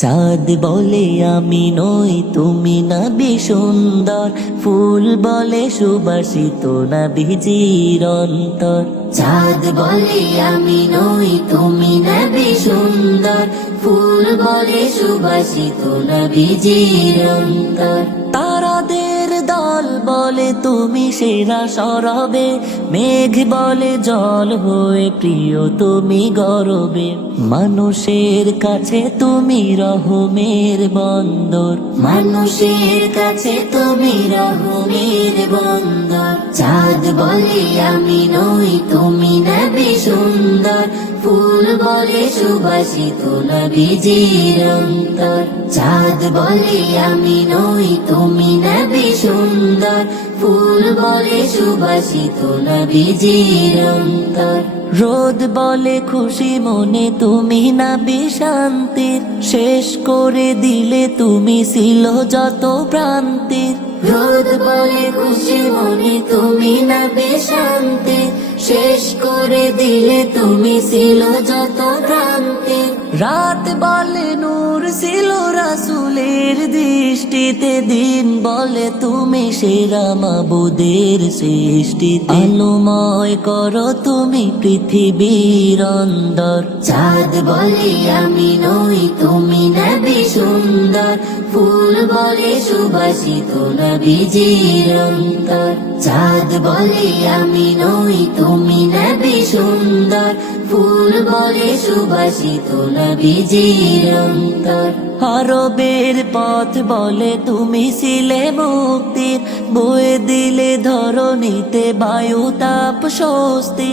চাঁদ বলে আমি নই তুমি নবী সুন্দর, ফুল বলে সুবাসিত নবীজির অন্তর। চাঁদ বলে আমি নই তুমি নবী সুন্দর, ফুল বলে সুবাসিত নবীজির অন্তর। তারাদের দল বলে তুমি সেরা সরবে, মেঘ বলে জল হয়ে প্রিয় তুমি গরবে। মানুষের কাছে তুমি রহমের বন্দর, মানুষের কাছে তুমি রহমের বন্দর। চাঁদ বলে আমি নই তুমি নবী সুন্দর, ফুল বলে সুবাসিত নবীজির অন্তর। চাঁদ বলে আমি নই তুমি নবী সুন্দর, ফুল বলে সুবাসিত নবীজির অন্তর। রোদ বলে খুশি মনে তুমি নবী শান্তির, শেষ করে দিলে তুমি ছিল যত প্রান্তির। রোদ বলে খুশি মনে তুমি নবী শান্তি, শেষ করে দিলে তুমি ছিল যত ক্রান্তি। রাত বলে নূর ছিল রাসূলের দৃষ্টিতে, দিন বলে তুমি সেরা মাবুদের সৃষ্টি। আলোময় করো তুমি পৃথিবীর অন্দর। চাঁদ বলে আমি নই তুমি নবী সুন্দর, ফুল বলে সুবাসিত নবীজির অন্তর। চাঁদ বলে আমি নই তুমি নবী সুন্দর, ফুল বলে সুবাসিত নবীজির অন্তর। আরবের পথ বলে তুমি ছিলে মুক্তির, বয়ে দিলে ধরণীতে বায়ু তাপ স্বস্তি।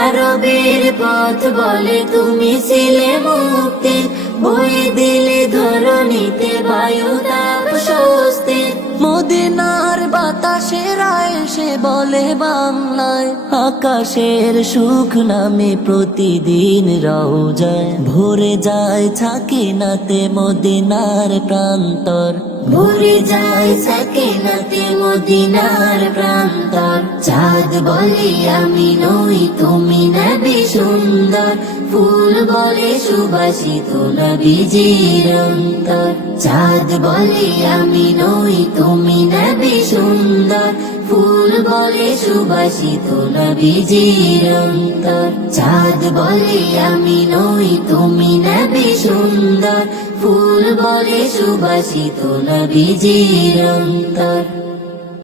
আরবের পথ বলে তুমি ছিলে মুক্তি, বয়ে দিলে ধরণীতে বায়ু তাপ স্বস্তি। মদিনার বাতাসেরা এসে বলে বাংলায়, আকাশের সুখ নামে প্রতিদিন রওজায় ভরে যায় সাকিনাতে মদিনার প্রান্তর। ভরে যায় সাকিনাতে মদিনার প্রান্তর। চাঁদ বলে আমি নই তুমি নবী সুন্দর, ফুল বলে সুবাসিত নবীজির অন্তর। চাঁদ বলে আমি নই তুমি নবী সুন্দর, ফুল বলে সুবাসিত নবীজির অন্তর। চাঁদ বলে আমি নই তুমি নবী সুন্দর, ফুল বলে সুবাসিত নবীজির অন্তর।